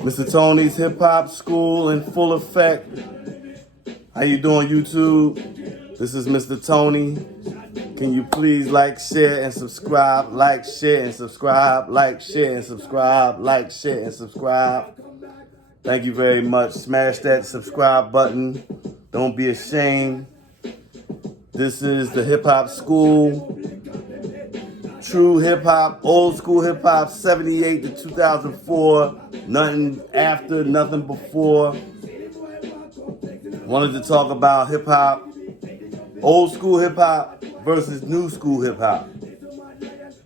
Mr. Tony's Hip Hop School in full effect. How you doing, YouTube? This is Mr. Tony. Can you please like, share, and subscribe? Like, share, and subscribe. Like, share, and subscribe. Like, share, and subscribe. Thank you very much. Smash that subscribe button. Don't be ashamed. This is the Hip Hop School. True hip hop, old school hip hop, 78 to 2004. Nothing after, nothing before. Wanted to talk about hip hop, old school hip hop versus new school hip hop.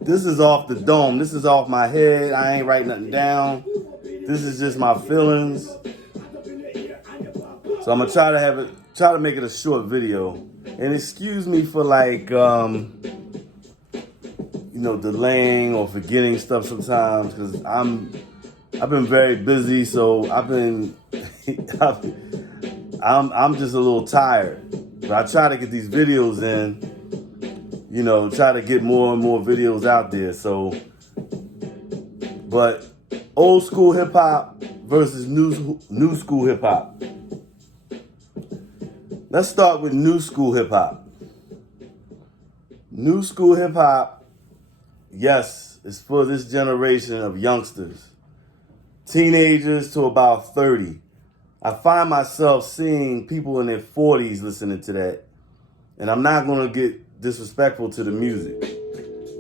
This is off the dome. This is off my head. I ain't writing nothing down. This is just my feelings. So I'm gonna try to make it a short video. And excuse me for delaying or forgetting stuff sometimes, because I've been very busy, so I'm just a little tired. But I try to get these videos in, try to get more and more videos out there. So, but old school hip hop versus new school hip hop. Let's start with new school hip hop. New school hip hop, yes, it's for this generation of youngsters, teenagers to about 30. I find myself seeing people in their 40s listening to that. And I'm not going to get disrespectful to the music,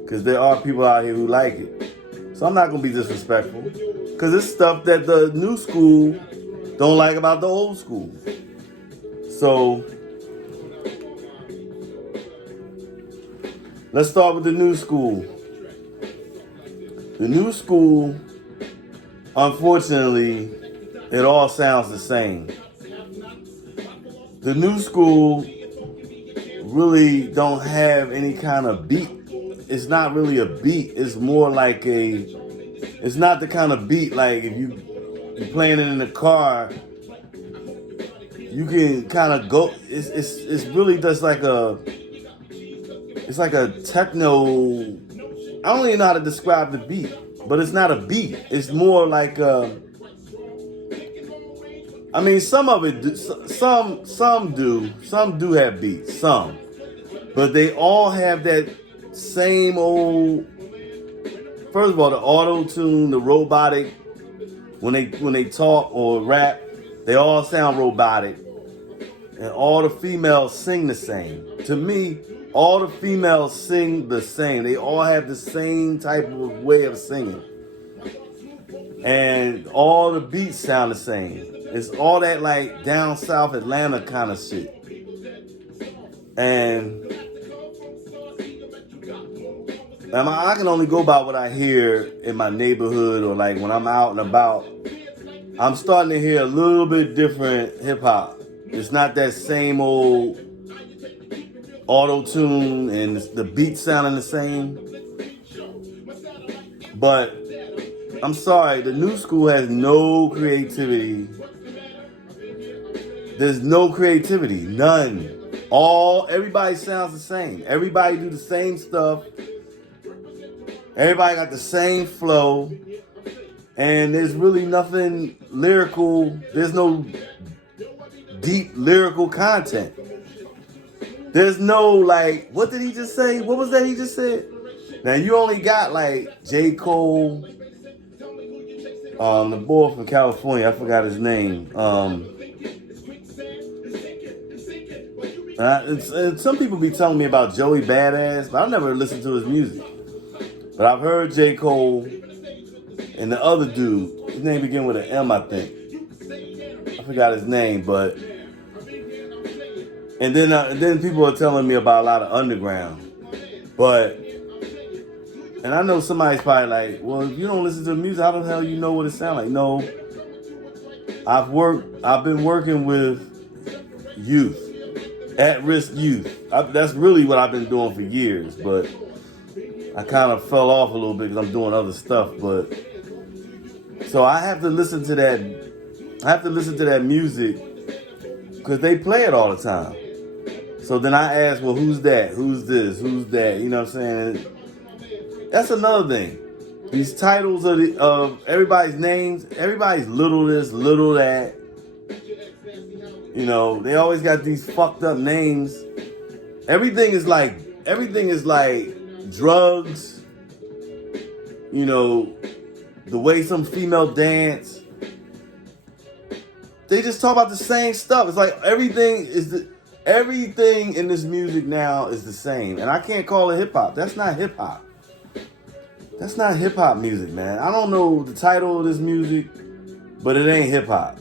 because there are people out here who like it. So I'm not going to be disrespectful, because it's stuff that the new school don't like about the old school. So let's start with the new school. The new school, unfortunately, it all sounds the same. The new school really don't have any kind of beat. It's not really a beat. It's more like it's not the kind of beat like if you're playing it in the car, you can kind of go. It's really just it's like a techno. I don't even know how to describe the beat, but it's not a beat. It's more like some of it, some do have beats, some, but they all have that same old. First of all, the auto tune, the robotic, when they talk or rap, they all sound robotic, and all the females sing the same. To me, all the females sing the same. They all have the same type of way of singing, and all the beats sound the same. It's all that like down south Atlanta kind of shit. And I can only go by what I hear in my neighborhood, or like when I'm out and about. I'm starting to hear a little bit different hip hop. It's not that same old auto-tune and the beat sounding the same. But I'm sorry, the new school has no creativity. There's no creativity, none. Everybody sounds the same. Everybody do the same stuff. Everybody got the same flow. And there's really nothing lyrical. There's no deep lyrical content. There's no what did he just say? What was that he just said? Now you only got J. Cole, the boy from California, I forgot his name. And some people be telling me about Joey Badass, but I've never listened to his music. But I've heard J. Cole and the other dude. His name began with an M, I think. I forgot his name, but and then people are telling me about a lot of underground. And I know somebody's probably like, well, if you don't listen to the music, how the hell you know what it sounds like? No, I've been working with youth, at-risk youth. That's really what I've been doing for years, but I kind of fell off a little bit because I'm doing other stuff. But so I have to listen to that. I have to listen to that music because they play it all the time. So then I ask, well, who's that? Who's this? Who's that? You know what I'm saying? That's another thing. these titles of everybody's names, everybody's little this, little that. You know, they always got these fucked up names. Everything is like drugs. You know, the way some female dance. They just talk about the same stuff. It's like everything in this music now is the same. And I can't call it hip hop. That's not hip hop. That's not hip hop music, man. I don't know the title of this music, but it ain't hip hop.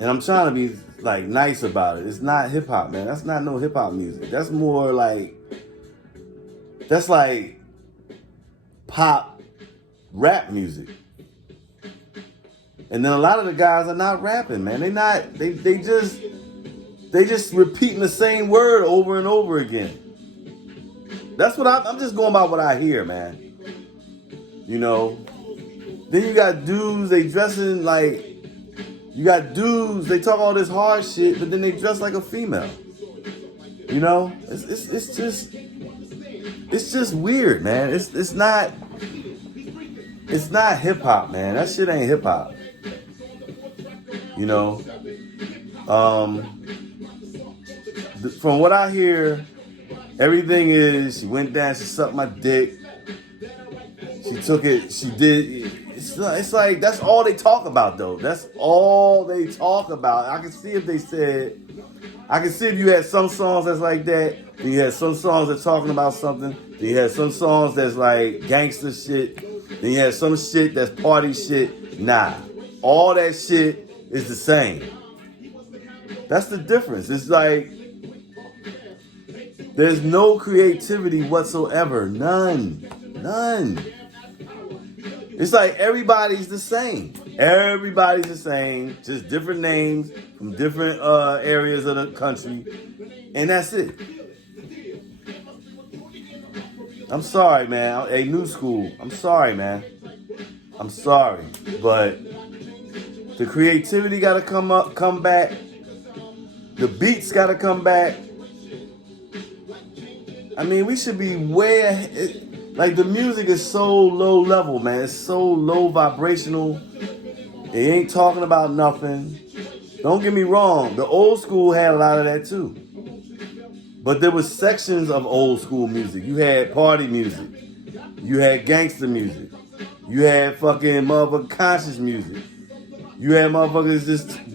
And I'm trying to be like nice about it. It's not hip hop, man. That's not no hip hop music. That's more like, that's like pop rap music. And then a lot of the guys are not rapping, man. They just repeating the same word over and over again. That's what I'm just going by what I hear, man. You know. Then you got dudes, they dressing like, you got dudes, they talk all this hard shit, but then they dress like a female. You know? It's just weird, man. It's not hip hop, man. That shit ain't hip hop. You know? From what I hear, everything is, she went down, she sucked my dick. She took it, she did. It's like, that's all they talk about, though. That's all they talk about. I can see if you had some songs that's like that, then you had some songs that's talking about something, then you had some songs that's like gangster shit, then you had some shit that's party shit. Nah. All that shit is the same. That's the difference. It's like, there's no creativity whatsoever. None. It's like everybody's the same. Everybody's the same. Just different names from different areas of the country. And that's it. I'm sorry, man. Hey, new school. I'm sorry, man. I'm sorry. But the creativity got to come back. The beats got to come back. I mean, we should be way ahead. Like, the music is so low level, man. It's so low vibrational. It ain't talking about nothing. Don't get me wrong. The old school had a lot of that, too. But there was sections of old school music. You had party music. You had gangster music. You had fucking motherfucking conscious music. You had motherfuckers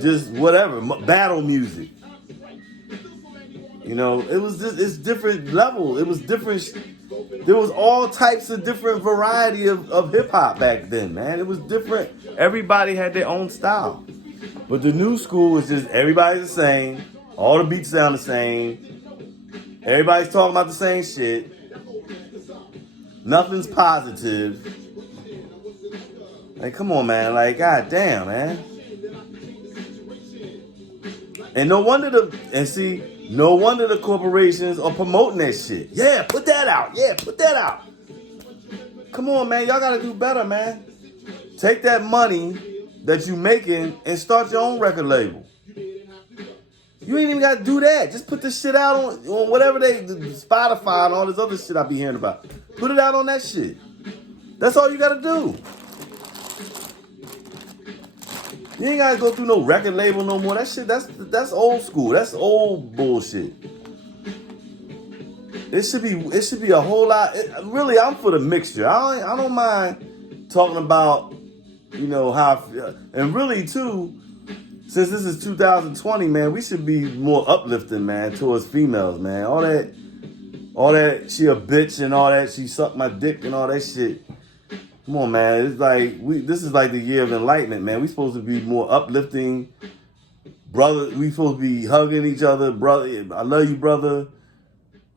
just whatever. Battle music. You know, it's different level. It was different. There was all types of different variety of hip hop back then, man. It was different. Everybody had their own style. But the new school is just everybody's the same. All the beats sound the same. Everybody's talking about the same shit. Nothing's positive. Like, come on, man. Like, goddamn, man. And no wonder the corporations are promoting that shit. Yeah, put that out. Come on, man. Y'all gotta do better, man. Take that money that you making and start your own record label. You ain't even gotta do that. Just put this shit out on whatever Spotify and all this other shit I be hearing about. Put it out on that shit. That's all you gotta do. You ain't gotta go through no record label no more. That shit, that's old school. That's old bullshit. It should be a whole lot. Really, I'm for the mixture. I don't mind talking about, you know, how I feel. And really, too, since this is 2020, man, we should be more uplifting, man, towards females, man. All that she a bitch and all that, she sucked my dick and all that shit. Come on, man. It's like this is like the year of enlightenment, man. We supposed to be more uplifting, brother. We supposed to be hugging each other, brother. I love you, brother.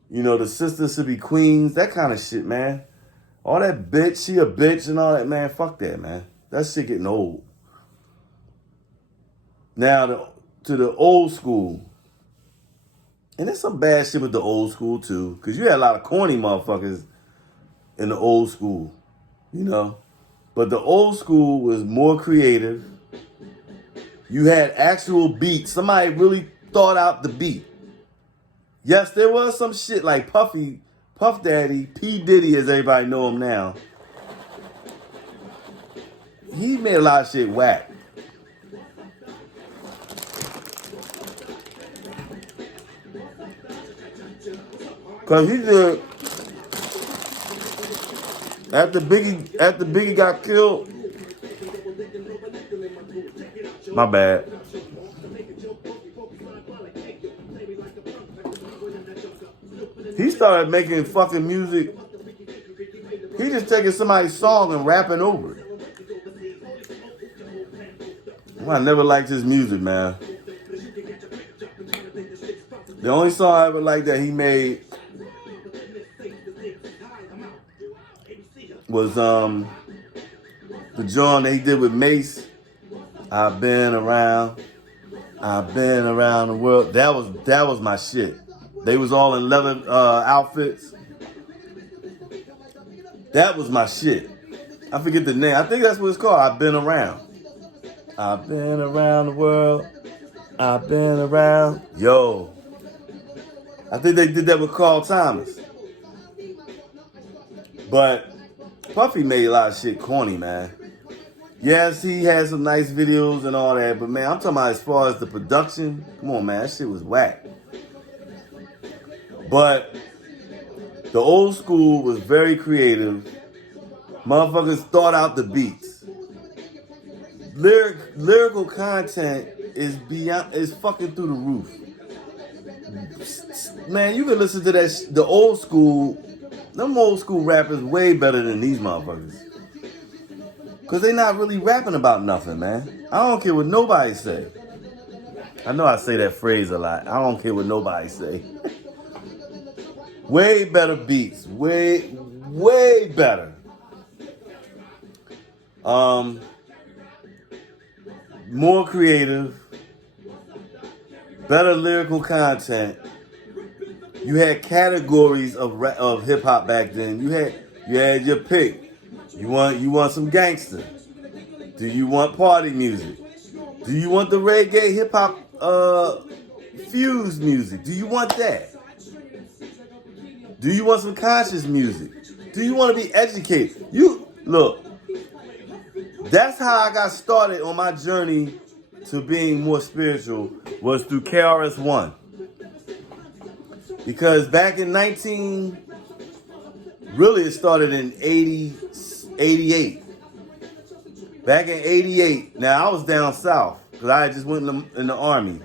You know, the sisters should be queens, that kind of shit, man. All that bitch, she a bitch and all that, man. Fuck that, man. That shit getting old. Now to the old school, and there's some bad shit with the old school too, because you had a lot of corny motherfuckers in the old school. You know, but the old school was more creative. You had actual beats. Somebody really thought out the beat. Yes, there was some shit like Puff Daddy, P. Diddy as everybody know him now. he made a lot of shit whack. Cause he did after Biggie got killed. My bad. He started making fucking music. He just taking somebody's song and rapping over it. Well, I never liked his music, man. The only song I ever liked that he made was the joint that he did with Mace. I've been around the world. That was my shit. They was all in leather outfits. That was my shit. I forget the name. I think that's what it's called. I've been around the world. I've been around. Yo. I think they did that with Carl Thomas. But Puffy made a lot of shit corny, man. Yes, he had some nice videos and all that, but man, I'm talking about as far as the production, come on, man, that shit was whack. But the old school was very creative. Motherfuckers thought out the beats. Lyrical content is fucking through the roof. Man, you can listen to that the old school. Them old school rappers way better than these motherfuckers. Cause they not really rapping about nothing, man. I don't care what nobody say. I know I say that phrase a lot. I don't care what nobody say. Way better beats. Way better. More creative. Better lyrical content. You had categories of hip hop back then. You had your pick. You want some gangster? Do you want party music? Do you want the reggae hip hop fused music? Do you want that? Do you want some conscious music? Do you want to be educated? You look. That's how I got started on my journey to being more spiritual, was through KRS-One. Because back in it started in 88. Back in 88, now I was down south because I just went in the army.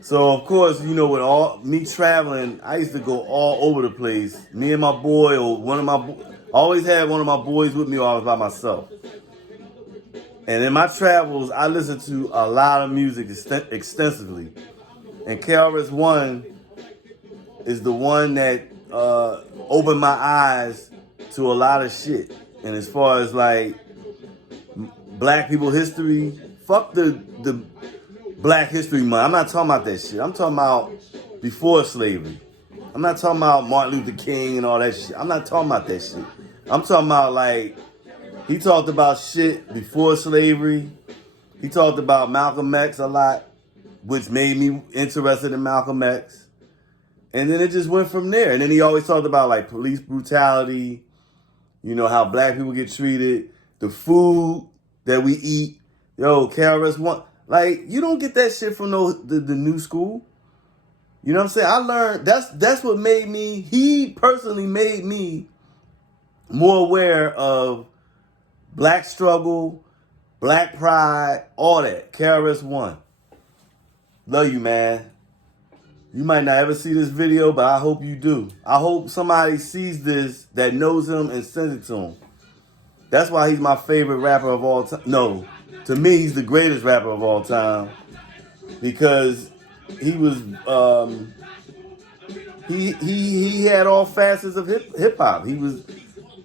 So of course, you know, with all me traveling, I used to go all over the place. Me and my boy, or I always had one of my boys with me, or I was by myself. And in my travels, I listened to a lot of music extensively. And KRS-One is the one that opened my eyes to a lot of shit. And as far as like black people history, fuck the Black History Month. I'm not talking about that shit. I'm talking about before slavery. I'm not talking about Martin Luther King and all that shit. I'm not talking about that shit. I'm talking about like, he talked about shit before slavery. He talked about Malcolm X a lot, which made me interested in Malcolm X. And then it just went from there. And then he always talked about like police brutality, you know, how black people get treated, the food that we eat. Yo, KRS-One. Like, you don't get that shit from the new school. You know what I'm saying? I learned, that's what made me, he personally made me more aware of black struggle, black pride, all that. KRS-One. Love you, man. You might not ever see this video, but I hope you do. I hope somebody sees this that knows him and sends it to him. That's why he's my favorite rapper of all time. No, to me, he's the greatest rapper of all time. Because he was, he had all facets of hip hop. He was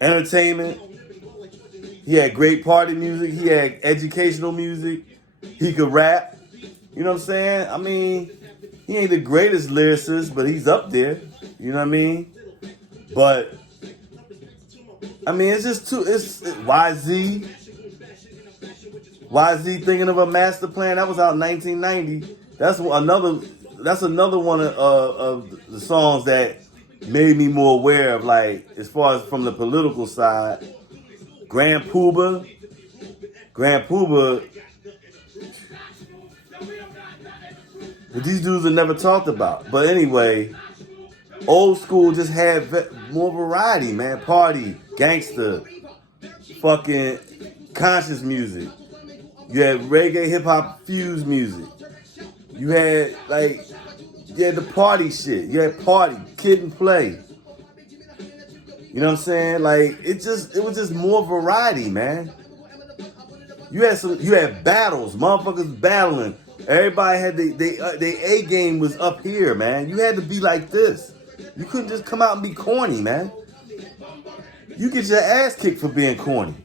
entertainment. He had great party music. He had educational music. He could rap. You know what I'm saying? I mean, he ain't the greatest lyricist, but he's up there. You know what I mean? But, I mean, it's just it's YZ. YZ Thinking of a Master Plan. That was out in 1990. That's another one of the songs that made me more aware of, like, as far as from the political side. Grand Puba. Grand Puba, but these dudes are never talked about. But anyway, old school just had more variety, man. Party, gangster, fucking conscious music. You had reggae, hip hop, fused music. You had the party shit. You had party, kid and play. You know what I'm saying? Like it was just more variety, man. You had battles, motherfuckers battling. Everybody had they A game was up here, man. You had to be like this. You couldn't just come out and be corny, man. You get your ass kicked for being corny.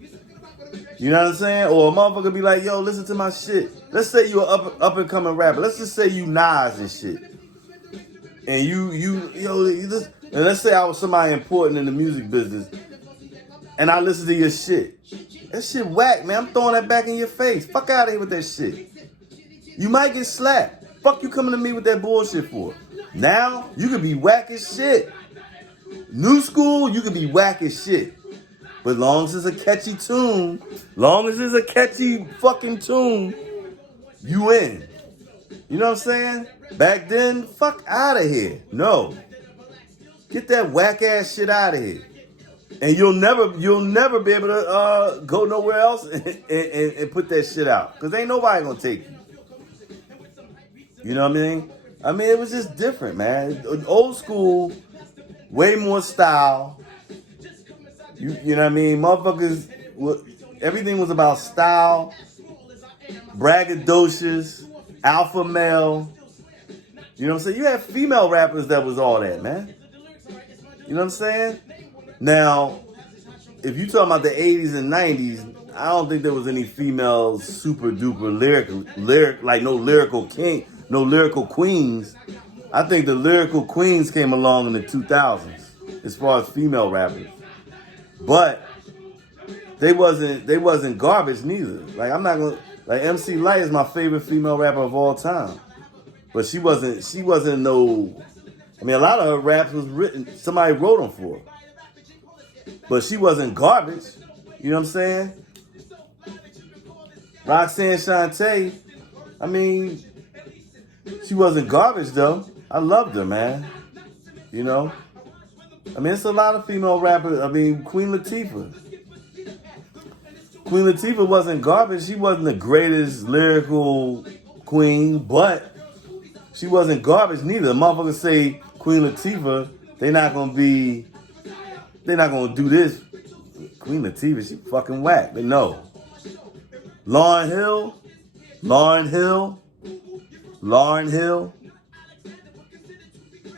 You know what I'm saying? Or a motherfucker be like, yo, listen to my shit. Let's say you're up and coming rapper. Let's just say you Nas and shit. And and let's say I was somebody important in the music business and I listen to your shit. That shit whack, man. I'm throwing that back in your face. Fuck out of here with that shit. You might get slapped. Fuck you coming to me with that bullshit for? Now, you could be whack as shit. New school, you could be whack as shit. But long as it's a catchy tune, long as it's a catchy fucking tune, you in. You know what I'm saying? Back then, fuck out of here. No. Get that whack ass shit out of here. And you'll never be able to go nowhere else and put that shit out. Because ain't nobody gonna take you. You know what I mean? I mean, it was just different, man. Old school, way more style. You know what I mean? Motherfuckers, everything was about style, braggadocious, alpha male. You know what I'm saying? You had female rappers that was all that, man. You know what I'm saying? Now, if you talking about the 80s and 90s, I don't think there was any female super duper lyric, like no lyrical king, no lyrical queens. I think the lyrical queens came along in the 2000s as far as female rappers. But they wasn't garbage neither. Like I'm not gonna MC Lyte is my favorite female rapper of all time. But she wasn't no, I mean a lot of her raps was written, somebody wrote them for her. But she wasn't garbage. You know what I'm saying? Roxanne Shante, I mean, she wasn't garbage though. I loved her, man. You know? I mean, it's a lot of female rappers. I mean, Queen Latifah. Queen Latifah wasn't garbage. She wasn't the greatest lyrical queen, but she wasn't garbage neither. The motherfuckers say Queen Latifah, they're not gonna do this. Queen Latifah, she fucking whack. But no. Lauryn Hill.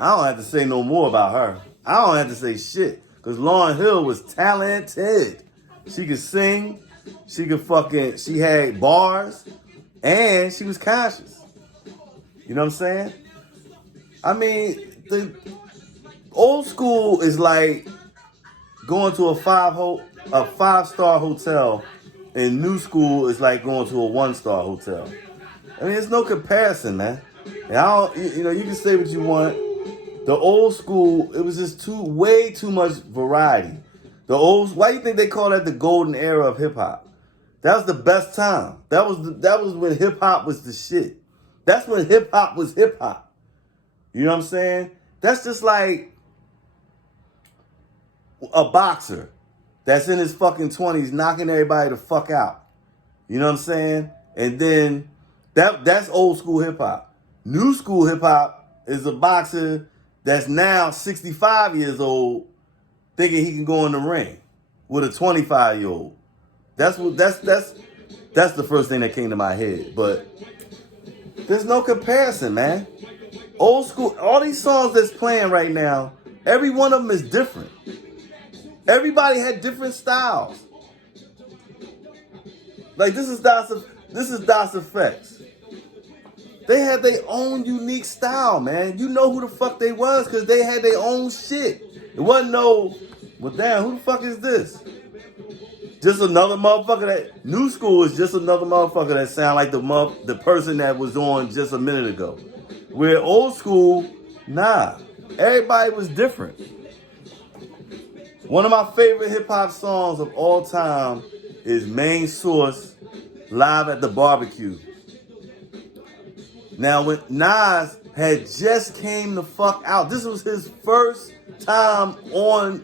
I don't have to say no more about her. I don't have to say shit. Because Lauryn Hill was talented. She could sing. She had bars. And she was conscious. You know what I'm saying? I mean, the old school is like going to a five-star hotel. And new school is like going to a one-star hotel. I mean, there's no comparison, man. And you can say what you want. The old school, it was just way too much variety. Why do you think they call that the golden era of hip hop? That was the best time. That was when hip hop was the shit. That's when hip hop was hip hop. You know what I'm saying? That's just like a boxer that's in his fucking 20s knocking everybody the fuck out. You know what I'm saying? And then that's old school hip hop. New school hip hop is a boxer that's now 65 years old thinking he can go in the ring with a 25-year-old. That's the first thing that came to my head. But there's no comparison, man. Old school, all these songs that's playing right now, every one of them is different. Everybody had different styles. Like this is Das Effects. They had their own unique style, man. You know who the fuck they was because they had their own shit. It wasn't well, damn, who the fuck is this? Just another motherfucker that, new school is just another motherfucker that sound like the person that was on just a minute ago. Where old school, nah. Everybody was different. One of my favorite hip hop songs of all time is Main Source Live at the Barbecue. Now, when Nas had just came the fuck out, this was his first time on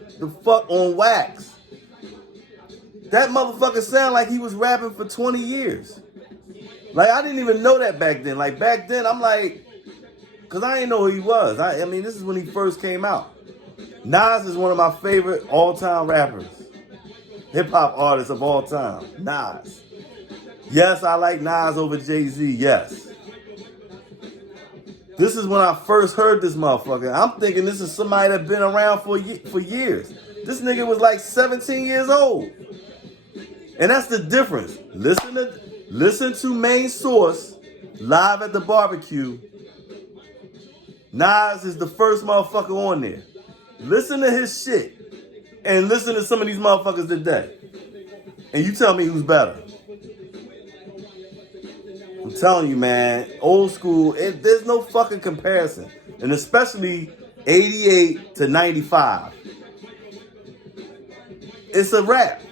wax. That motherfucker sounded like he was rapping for 20 years. Like, I didn't even know that back then. Like, back then, I'm like, because I didn't know who he was. I mean, this is when he first came out. Nas is one of my favorite all-time rappers. Hip-hop artists of all time. Nas. Yes, I like Nas over Jay-Z, yes. This is when I first heard this motherfucker. I'm thinking this is somebody that's been around for years. This nigga was like 17 years old. And that's the difference. Listen to Main Source, Live at the Barbecue. Nas is the first motherfucker on there. Listen to his shit. And listen to some of these motherfuckers today. And you tell me who's better. I'm telling you, man, old school, there's no fucking comparison. And especially 88 to 95. It's a rap.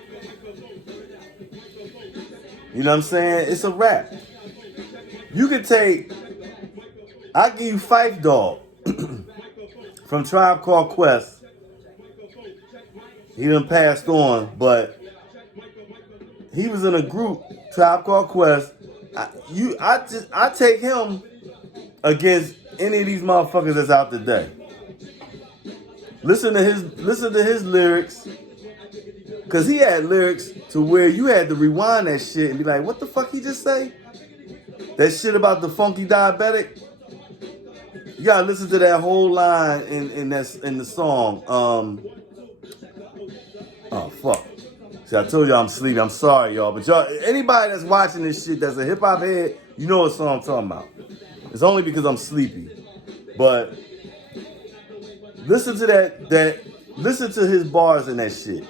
You know what I'm saying? It's a rap. You could take, I'll give you Phife Dawg from Tribe Called Quest. He done passed on, but he was in a group, Tribe Called Quest. I take him against any of these motherfuckers that's out today. Listen to his lyrics, cause he had lyrics to where you had to rewind that shit and be like, what the fuck he just say? That shit about the funky diabetic. You gotta listen to that whole line in the song. Oh fuck. See, I told y'all I'm sleepy. I'm sorry, y'all. But y'all, anybody that's watching this shit that's a hip-hop head, you know what song I'm talking about. It's only because I'm sleepy. But listen to listen to his bars in that shit.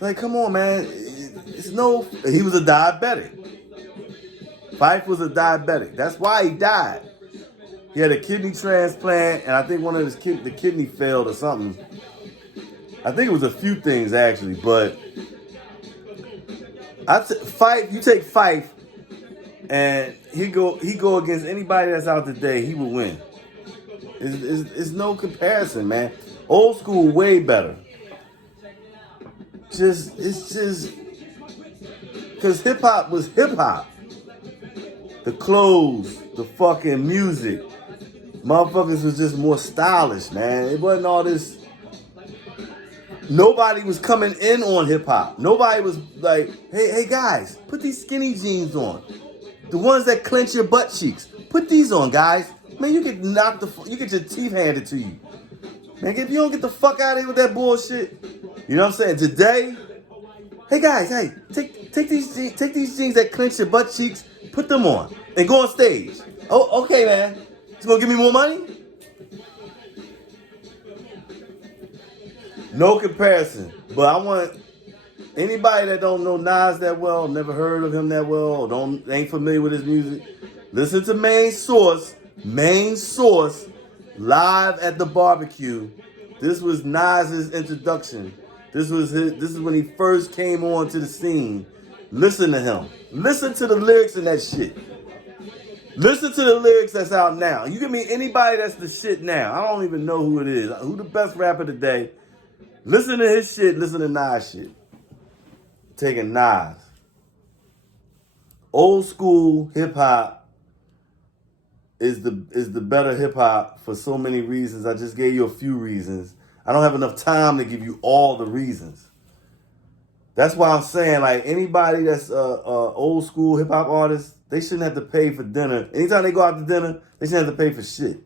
Like, come on, man. He was a diabetic. Phife was a diabetic. That's why he died. He had a kidney transplant, and I think one of the kidney failed or something. I think it was a few things actually, but you take Phife, and he go against anybody that's out today, he will win. It's no comparison, man. Old school way better. It's just because hip hop was hip hop. The clothes, the fucking music, motherfuckers was just more stylish, man. It wasn't all this. Nobody was coming in on hip hop. Nobody was like, hey guys, put these skinny jeans on. The ones that clench your butt cheeks. Put these on, guys. Man, you get you get your teeth handed to you. Man, if you don't get the fuck out of here with that bullshit. You know what I'm saying? Today, hey guys, take these jeans that clench your butt cheeks, put them on, and go on stage. Oh, okay, man. You gonna give me more money? No comparison. But I want anybody that don't know Nas that well, never heard of him that well, or ain't familiar with his music, listen to Main Source, Live at the Barbecue. This was Nas's introduction. This is when he first came on to the scene. Listen to him. Listen to the lyrics in that shit. Listen to the lyrics that's out now. You give me anybody that's the shit now. I don't even know who it is. Who the best rapper today? Listen to his shit. Listen to Nas shit. Taking Nas. Old school hip hop is the better hip hop for so many reasons. I just gave you a few reasons. I don't have enough time to give you all the reasons. That's why I'm saying, like, anybody that's a old school hip hop artist, they shouldn't have to pay for dinner. Anytime they go out to dinner, they shouldn't have to pay for shit.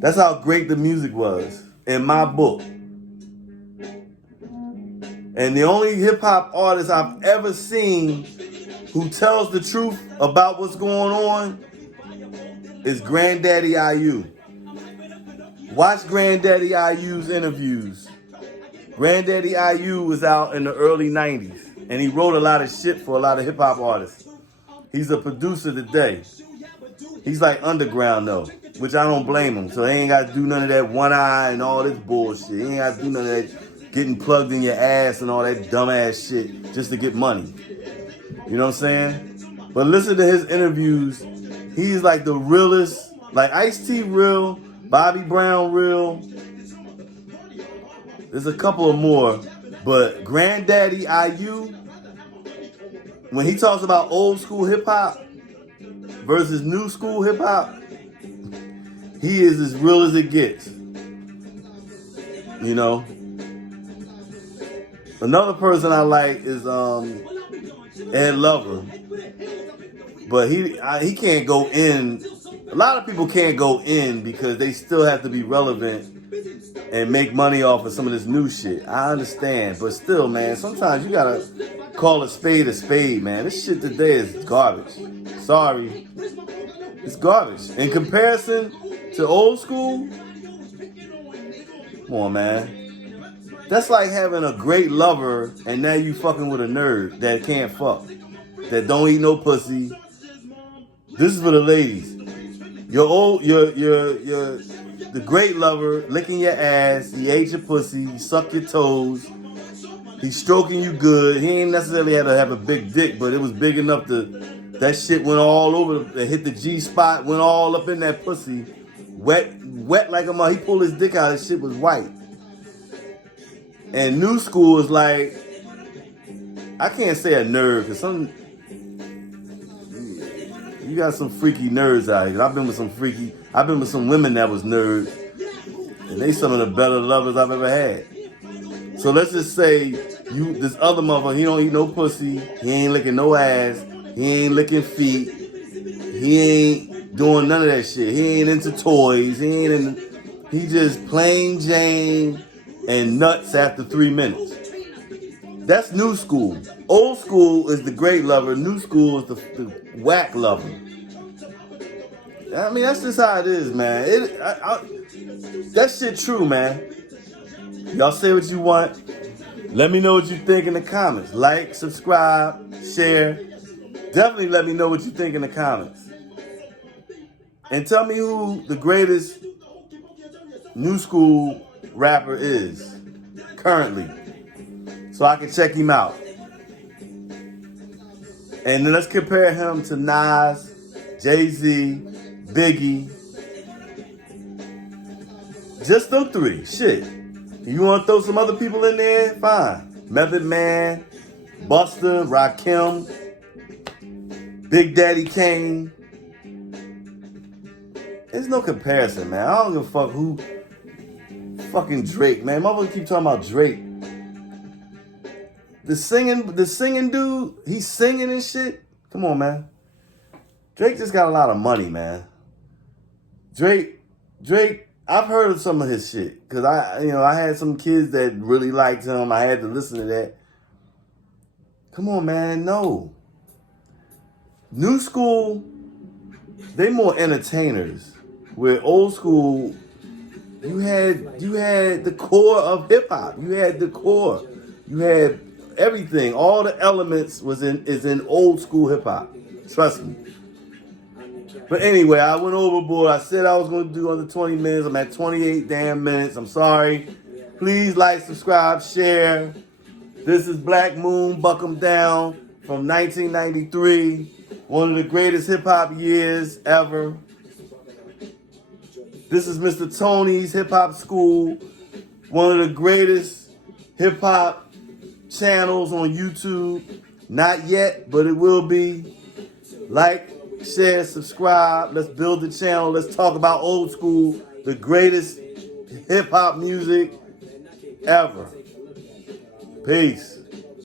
That's how great the music was in my book. And the only hip hop artist I've ever seen who tells the truth about what's going on is Granddaddy IU. Watch Granddaddy IU's interviews. Granddaddy IU was out in the early 90s, and he wrote a lot of shit for a lot of hip-hop artists. He's a producer today. He's like underground, though, which I don't blame him. So he ain't got to do none of that one eye and all this bullshit. He ain't got to do none of that getting plugged in your ass and all that dumbass shit just to get money. You know what I'm saying? But listen to his interviews. He's like the realest. Like Ice-T real, Bobby Brown real. There's a couple of more. But Granddaddy IU, when he talks about old school hip hop versus new school hip hop, he is as real as it gets. You know? Another person I like is Ed Lover. But he can't go in. A lot of people can't go in because they still have to be relevant and make money off of some of this new shit. I understand. But still, man, sometimes you gotta call a spade, man. This shit today is garbage. Sorry. It's garbage. In comparison to old school, come on, man. That's like having a great lover and now you fucking with a nerd that can't fuck. That don't eat no pussy. This is for the ladies. The great lover licking your ass, he ate your pussy, he sucked your toes, he's stroking you good. He ain't necessarily had to have a big dick, but it was big enough that shit went all over, hit the G spot, went all up in that pussy, wet like a mother. He pulled his dick out, his shit was white. And new school is like, I can't say a nerd, because you got some freaky nerds out here. I've been with some women that was nerds. And they some of the better lovers I've ever had. So let's just say this other motherfucker, he don't eat no pussy, he ain't licking no ass, he ain't licking feet, he ain't doing none of that shit. He ain't into toys, he just plain Jane and nuts after 3 minutes. That's new school. Old school is the great lover. New school is the whack lover. I mean, that's just how it is, man. That shit true, man. Y'all say what you want. Let me know what you think in the comments. Like, subscribe, share. Definitely let me know what you think in the comments. And tell me who the greatest new school rapper is currently, so I can check him out. And then let's compare him to Nas, Jay-Z, Biggie. Just them three. Shit. You want to throw some other people in there? Fine. Method Man, Buster, Rakim, Big Daddy Kane. There's no comparison, man. I don't give a fuck who. Fucking Drake, man. Motherfuckers keep talking about Drake. The singing dude, he's singing and shit. Come on, man. Drake just got a lot of money, man. Drake, I've heard of some of his shit. Cause I had some kids that really liked him. I had to listen to that. Come on, man, no. New school, they more entertainers. Where old school, you had the core of hip hop. You had the core. You had everything. All the elements is in old school hip hop. Trust me. But anyway, I went overboard. I said I was going to do under 20 minutes. I'm at 28 damn minutes. I'm sorry. Please like, subscribe, share. This is Black Moon, Buck 'Em Down from 1993. One of the greatest hip hop years ever. This is Mr. Tony's Hip Hop School, one of the greatest hip hop channels on YouTube. Not yet, but it will be. Like, share, subscribe. Let's build the channel. Let's talk about old school, the greatest hip hop music ever. Peace.